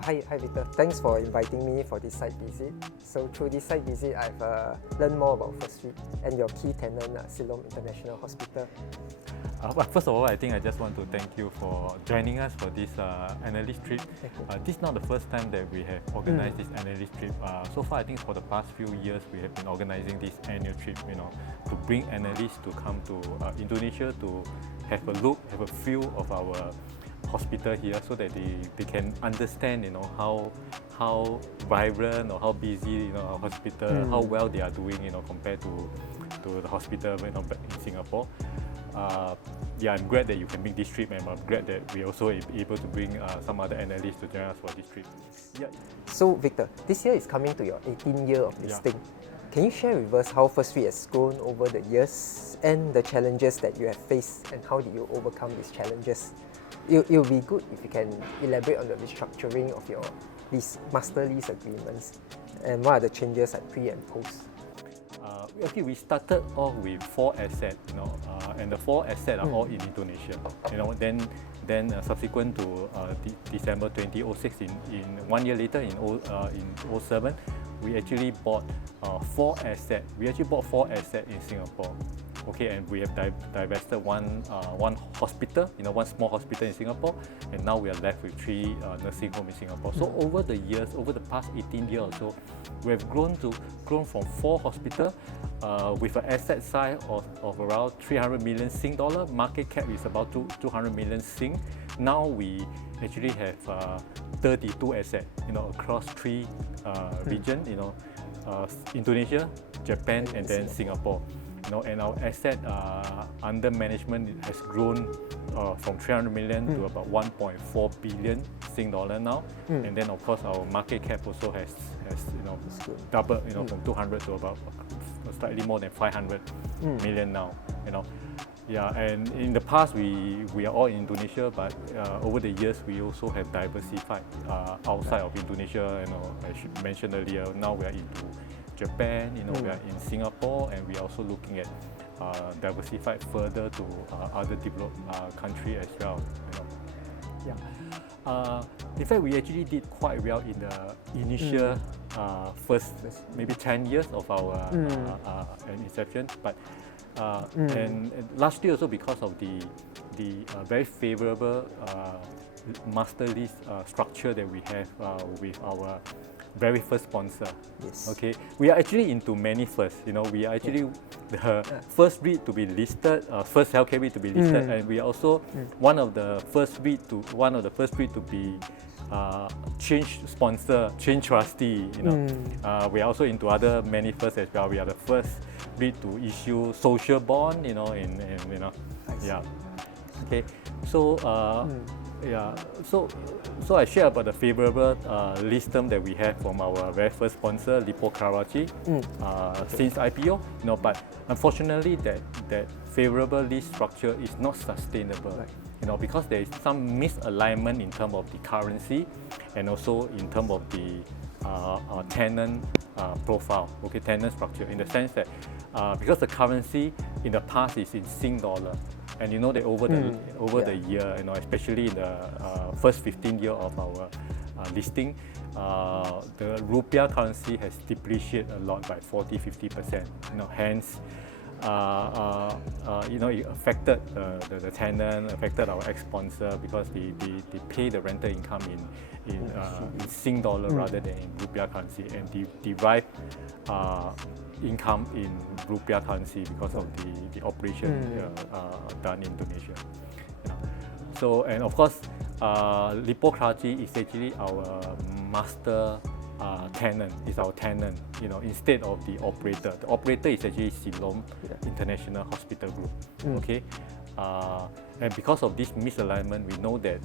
Hi Victor. Thanks for inviting me for this site visit. So through this site visit, I've learned more about First REIT and your key tenant, Siloam International Hospital. But first of all, I think I just want to thank you for joining us for this analyst trip. This is not the first time that we have organized this analyst trip. So far, I think for the past few years, we have been organizing this annual trip, to bring analysts to come to Indonesia to have a look, have a feel of our hospital here, so that they can understand, how vibrant or how busy, our hospital, how well they are doing, compared to the hospital, in Singapore. I'm glad that you can make this trip, and I'm glad that we're also able to bring some other analysts to join us for this trip. So Victor, this year is coming to your 18th year of listing. Can you share with us how First REIT has grown over the years and the challenges that you have faced, and how did you overcome these challenges? It will be good if you can elaborate on the restructuring of your master lease agreements, and what are the changes at pre and post. We started off with 4 assets, and the 4 assets are all in Indonesia. Then subsequent to December 2006, in 1 year later, in 2007, we actually bought 4 assets. We actually bought 4 assets in Singapore. And we have divested one hospital, one small hospital in Singapore, and now we are left with 3 nursing homes in Singapore. So over the years, over the past 18 years or so, we have grown from 4 hospitals with an asset size of around 300 million Sing dollar. Market cap is about 200 million Sing. Now we actually have 32 assets, across 3 regions, Indonesia, Japan, and then Singapore. And our asset under management has grown from 300 million to about 1.4 billion Sing dollar now. And then of course our market cap also has doubled, from 200 to about slightly more than 500 million now. And in the past we are all in Indonesia, but over the years we also have diversified outside of Indonesia. As you mentioned earlier, now we are into Japan, we are in Singapore, and we are also looking at diversified further to other developed countries as well. In fact, we actually did quite well in the initial first maybe 10 years of our inception, but and last year also, because of the very favorable master lease structure that we have with our very first sponsor. We are actually into many firsts. We are actually the first REIT to be listed, first healthcare REIT to be listed, and we are also one of the first REIT to be change sponsor, change trustee. We are also into other many firsts as well. We are the first REIT to issue social bond. So I share about the favorable lease term that we have from our very first sponsor, Lippo Karawaci, since IPO. But unfortunately, that favorable lease structure is not sustainable. Because there is some misalignment in terms of the currency, and also in terms of the tenant profile, tenant structure, in the sense that because the currency in the past is in Sing dollar, and that over the year, especially in the first 15 years of our listing, the rupiah currency has depreciated a lot by 40-50%. Hence, it affected the tenant, affected our ex-sponsor, because they pay the rental income in Sing dollar rather than in rupiah currency, and derive income in rupiah currency because of the operation done in Indonesia. So, and of course, Lippo Karawaci is actually our master tenant, is our tenant, instead of the operator. The operator is actually Siloam International Hospital Group. And because of this misalignment, we know that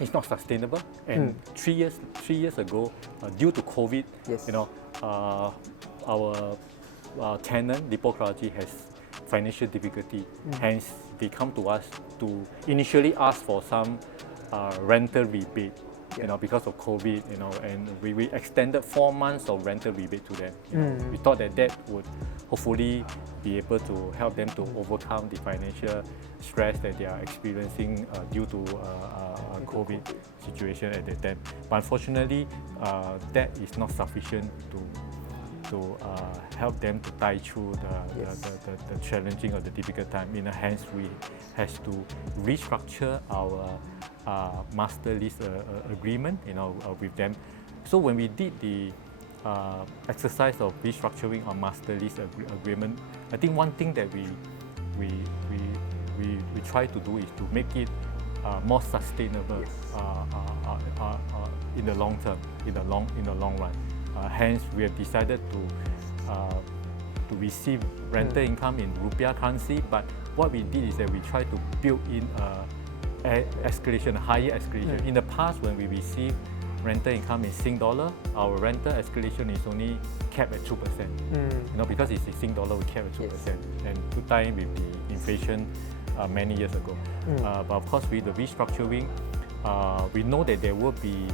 it's not sustainable. And 3 years ago, due to COVID, our tenant, Lippo Karawaci, has financial difficulty. Hence, they come to us to initially ask for some rental rebate. because of COVID, and we extended 4 months of rental rebate to them. We thought that would hopefully be able to help them to overcome the financial stress that they are experiencing due to COVID situation at that time. But unfortunately, that is not sufficient to help them to tie through the challenging or the difficult time. Hence, we has to restructure our master lease agreement, with them. So when we did the exercise of restructuring our master lease agreement, I think one thing that we try to do is to make it more sustainable in the long term, in the long run. Hence, we have decided to receive rental income in rupiah currency. But what we did is that we tried to build in escalation, higher escalation. In the past, when we received rental income in Sing dollar, our rental escalation is only capped at 2%. Because it's in Sing dollar, we cap at 2%, and to tie in with the inflation many years ago. But of course, with the restructuring, we know that there will be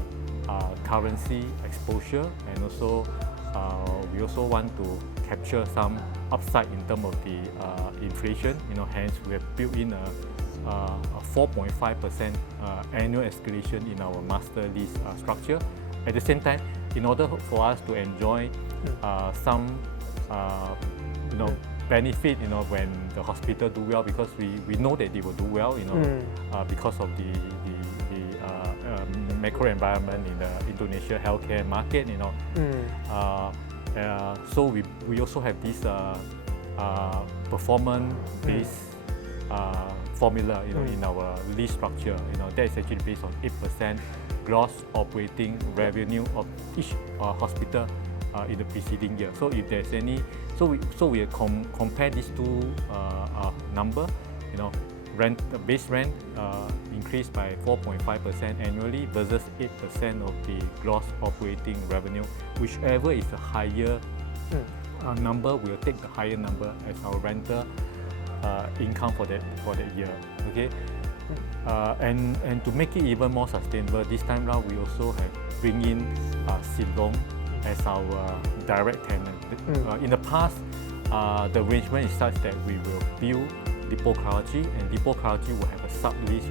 currency exposure, and also we also want to capture some upside in terms of the inflation. Hence we have built in a 4.5% annual escalation in our master lease structure. At the same time, in order for us to enjoy some benefit, when the hospital do well, because we know that they will do well, because of the macro environment in the Indonesia healthcare market, so we also have this performance-based formula, in our lease structure. That is actually based on 8% gross operating revenue of each hospital in the preceding year. So if there's any, so we compare these two number, the base rent increased by 4.5% annually versus 8% of the gross operating revenue. Whichever is the higher number, we'll take the higher number as our rental income for that year. Okay, and to make it even more sustainable, this time round we also have bring in Siloam as our direct tenant. In the past, the arrangement is such that we will build Depot Karachi, and Depot Karachi will have a sublease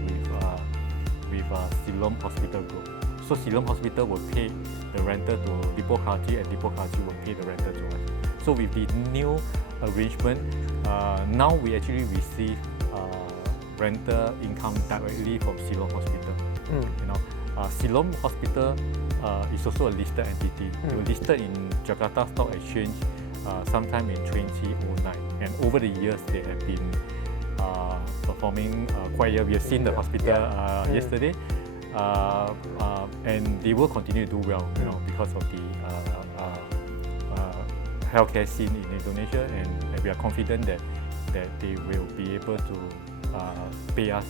with Siloam Hospital Group. So Siloam Hospital will pay the rental to Depot Karachi, and Depot Karachi will pay the rental to us. So with the new arrangement, now we actually receive rental income directly from Siloam Hospital. Siloam Hospital is also a listed entity. It was listed in Jakarta Stock Exchange sometime in 2009, and over the years they have been performing quite well. We have seen the hospital yesterday, and they will continue to do well, because of the healthcare scene in Indonesia, and we are confident that they will be able to pay us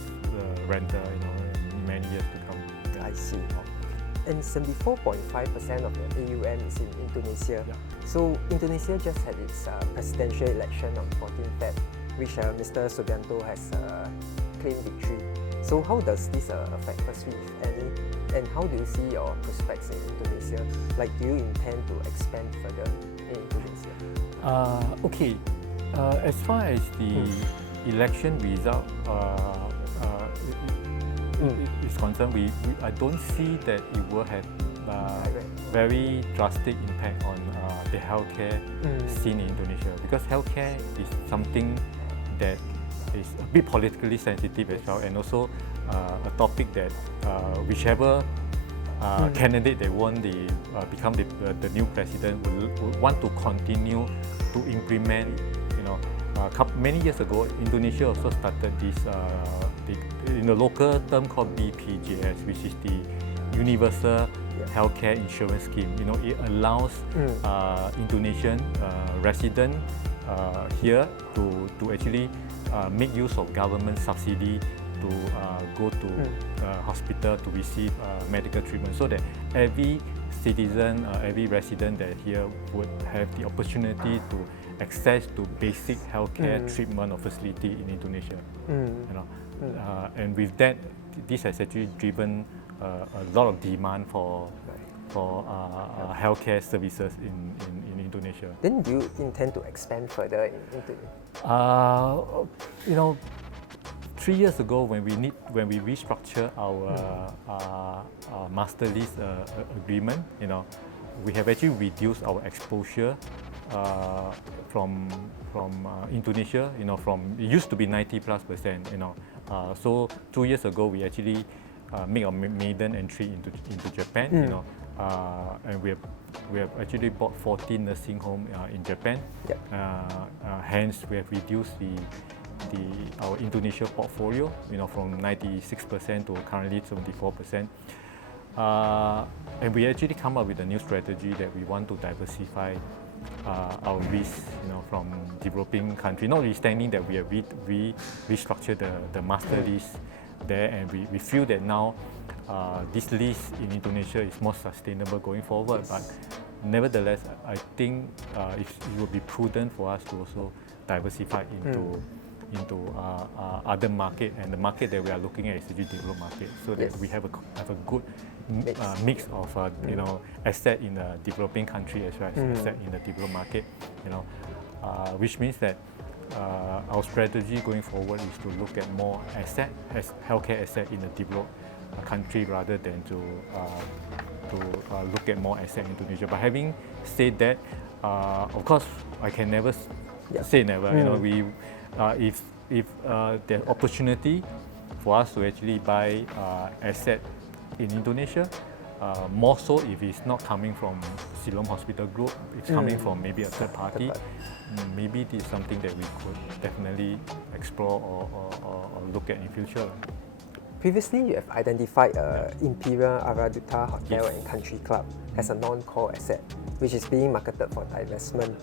rental, in many years to come. I see. And 74.5% of the AUM is in Indonesia. So Indonesia just had its presidential election on 14th Feb, which Mr. Subianto has claimed victory. So how does this affect First REIT, if any? And how do you see your prospects in Indonesia? Like, do you intend to expand further in Indonesia? Okay. As far as the election result is concerned, I don't see that it will have very drastic impact on the healthcare scene in Indonesia, because healthcare is something that is a bit politically sensitive as well, and also a topic that whichever candidate that won become the new president will want to continue to implement. Many years ago, Indonesia also started this in the local term called BPJS, which is the Universal Healthcare Insurance Scheme. It allows Indonesian residents here to actually make use of government subsidy to go to hospital to receive medical treatment, so that every citizen, every resident that here would have the opportunity to access to basic healthcare treatment or facility in Indonesia. And with that, this has actually driven a lot of demand for healthcare services in Indonesia. Then do you intend to expand further into? You know, 3 years ago when we restructure our master lease agreement, you know, we have actually reduced our exposure from Indonesia. You know, it used to be 90+%. You know, so 2 years ago we actually make a maiden entry into Japan. You know, and we have actually bought 14 nursing homes in Japan. Yep. Hence, we have reduced our Indonesia portfolio, you know, from 96% to currently 74%. And we actually come up with a new strategy that we want to diversify our risk, you know, from developing country. Notwithstanding that we have restructured the master lease there, and we feel that now this lease in Indonesia is more sustainable going forward. Yes. But nevertheless, I think it would be prudent for us to also diversify into other market, and the market that we are looking at is the developed market, so that we have a good mix of you know, asset in the developing country as well as asset in the developed market, you know, which means that our strategy going forward is to look at more healthcare asset in the developed country rather than to look at more asset in Indonesia. But having said that, of course, I can never say never. You know, if there's opportunity for us to actually buy asset in Indonesia, more so if it's not coming from Siloam Hospital Group, it's coming from maybe a third party. Maybe this is something that we could definitely explore or look at in future. Previously, you have identified Imperial Araduta Hotel and Country Club as a non-core asset, which is being marketed for divestment.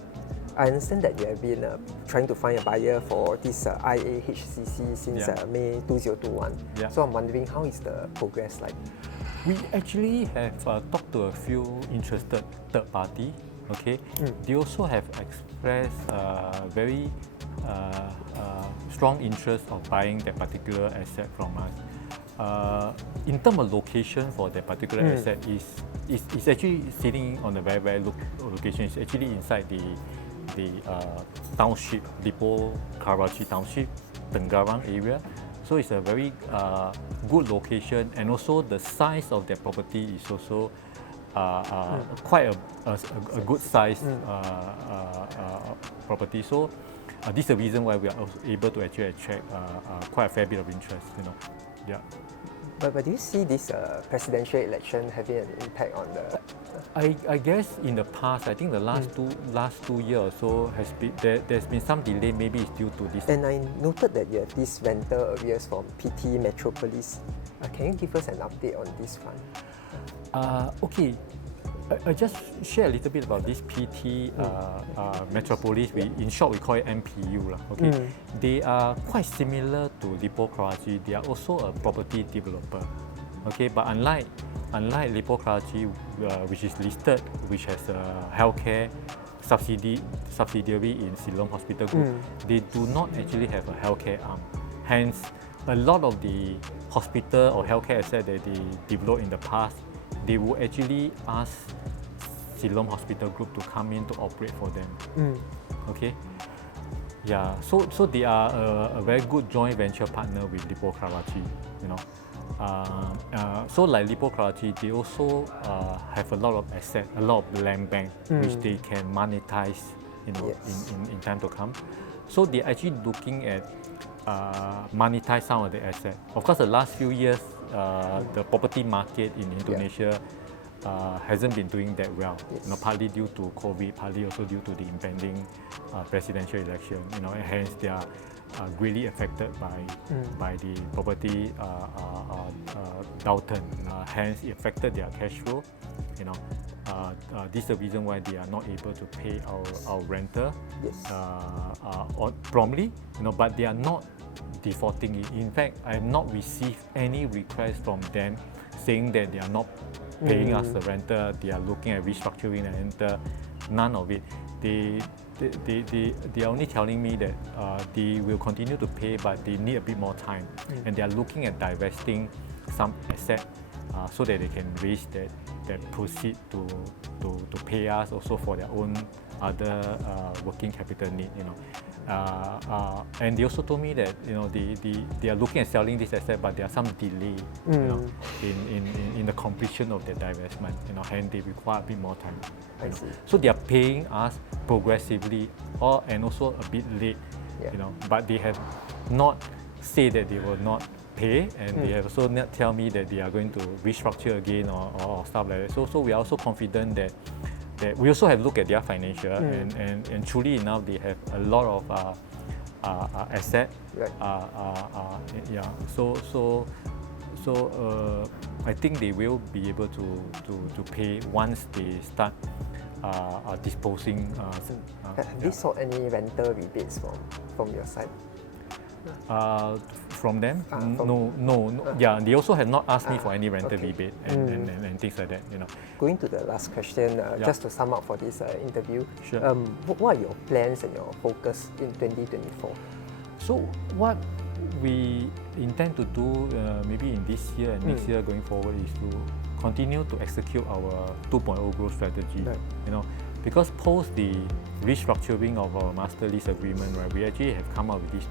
I understand that you have been trying to find a buyer for this IAHCC since May 2021. So I'm wondering, how is the progress like? We actually have talked to a few interested third party. Okay, they also have expressed very strong interest of buying that particular asset from us. In terms of location for that particular asset, is actually sitting on a very location. It's actually inside the township, Lippo Karachi township, Tenggarang area. So it's a very good location, and also the size of the property is also quite a good size property. So this is the reason why we are also able to actually attract quite a fair bit of interest. You know, But do you see this presidential election having an impact on the? I guess in the past, I think the last 2 years or so there's been some delay. Maybe it's due to this. And I noted that you have this rental arrears from PT Metropolis. Can you give us an update on this front? Okay. I just share a little bit about this PT Metropolis. In short, we call it MPU. Okay, they are quite similar to Lippo Karachi. They are also a property developer. Okay, but unlike Lippo Karachi, which is listed, which has a healthcare subsidiary in Siloam Hospital Group, they do not actually have a healthcare arm. Hence, a lot of the hospital or healthcare assets that they developed in the past, they will actually ask Siloam Hospital Group to come in to operate for them. Okay, yeah. So they are a very good joint venture partner with Lippo Karachi. You know, so like Lippo Karachi, they also have a lot of assets, a lot of land bank, which they can monetize. You know, in time to come. So they're actually looking at monetize some of the assets. Of course, the last few years, the property market in Indonesia hasn't been doing that well. You know, partly due to COVID, partly also due to the impending presidential election. You know, and hence they are greatly affected by the property downturn. Hence, it affected their cash flow. You know, this is the reason why they are not able to pay our renter promptly. You know, but they are not defaulting. In fact, I have not received any request from them saying that they are not paying us the rental. They are looking at restructuring the renter. None of it. They are only telling me that they will continue to pay, but they need a bit more time, and they are looking at divesting some asset so that they can raise that proceed to pay us also for their own other working capital need, and they also told me that they are looking at selling this asset, but there are some delay in the completion of the divestment, and they require a bit more time. So they are paying us progressively and also a bit late, but they have not said that they will not pay, and they have also not tell me that they are going to restructure again or stuff like that. So we are also confident that we also have looked at their financial and truly enough they have a lot of asset. So I think they will be able to pay once they start disposing. Have they sought any rental rebates from your side? From them? No. Yeah, they also have not asked me for any rental rebate and things like that. Going to the last question, just to sum up for this interview, Sure. What are your plans and your focus in 2024? So what we intend to do maybe in this year and next year going forward is to continue to execute our 2.0 growth strategy. Because post the restructuring of our master lease agreement, right, we actually have come up with this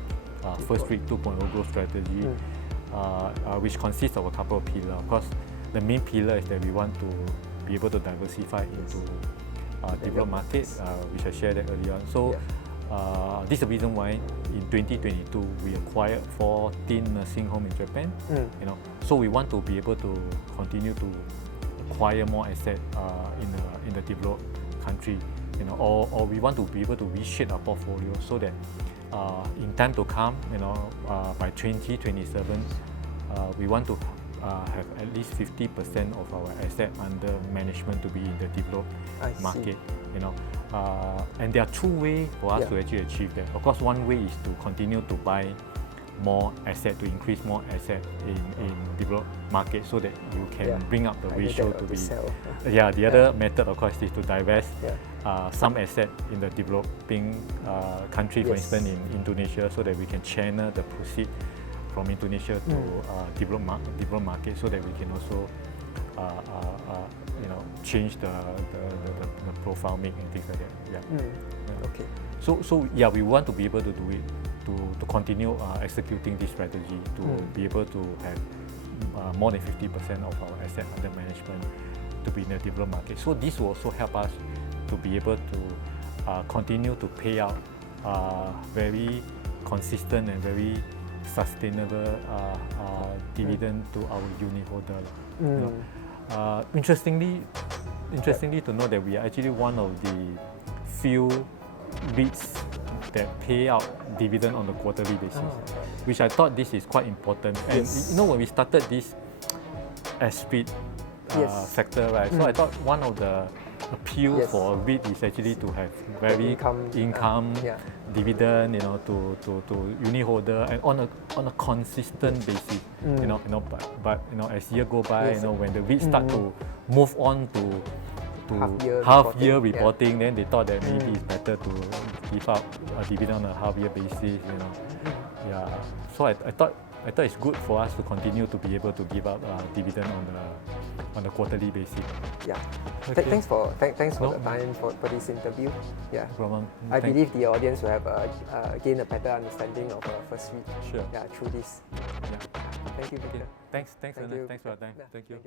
First REIT 2.0 growth strategy, which consists of a couple of pillars. Of course, the main pillar is that we want to be able to diversify into developed markets, which I shared that earlier on. So this is the reason why in 2022 we acquired 14 nursing homes in Japan. So we want to be able to continue to acquire more assets in the developed country, or we want to be able to reshape our portfolio so that in time to come, by 2027, we want to have at least 50% of our asset under management to be in the developed market. And there are two ways for us to actually achieve that. Of course, one way is to continue to buy more asset, to increase more asset in developed market so that you can bring up the ratio to be. The other method, of course, is to divest some asset in the developing country, for instance in Indonesia, so that we can channel the proceed from Indonesia to developed market, so that we can also change the profile make and things like that. Okay. So we want to be able to do it to continue executing this strategy to be able to have more than 50% of our asset under management to be in the developed market. So this will also help us to be able to continue to pay out very consistent and very sustainable dividend to our unit holder. Interestingly to know that we are actually one of the few REITs that pay out dividend on a quarterly basis, which I thought this is quite important. And when we started this REIT sector, right? So I thought one of the appeal for a REIT is actually to have very income dividend, to unit holder and on a consistent basis. But as year go by, when the REIT start to move on to half-year reporting, then they thought that maybe it's better to give out a dividend on a half-year basis. So I thought it's good for us to continue to be able to give out dividend on a quarterly basis. Okay. Thanks for the time for this interview. No problem. I believe the audience will have gain a better understanding of First REIT. Sure. Through this. Thank you, Victor. Thanks, Ernest. Thanks for your time. Thank you.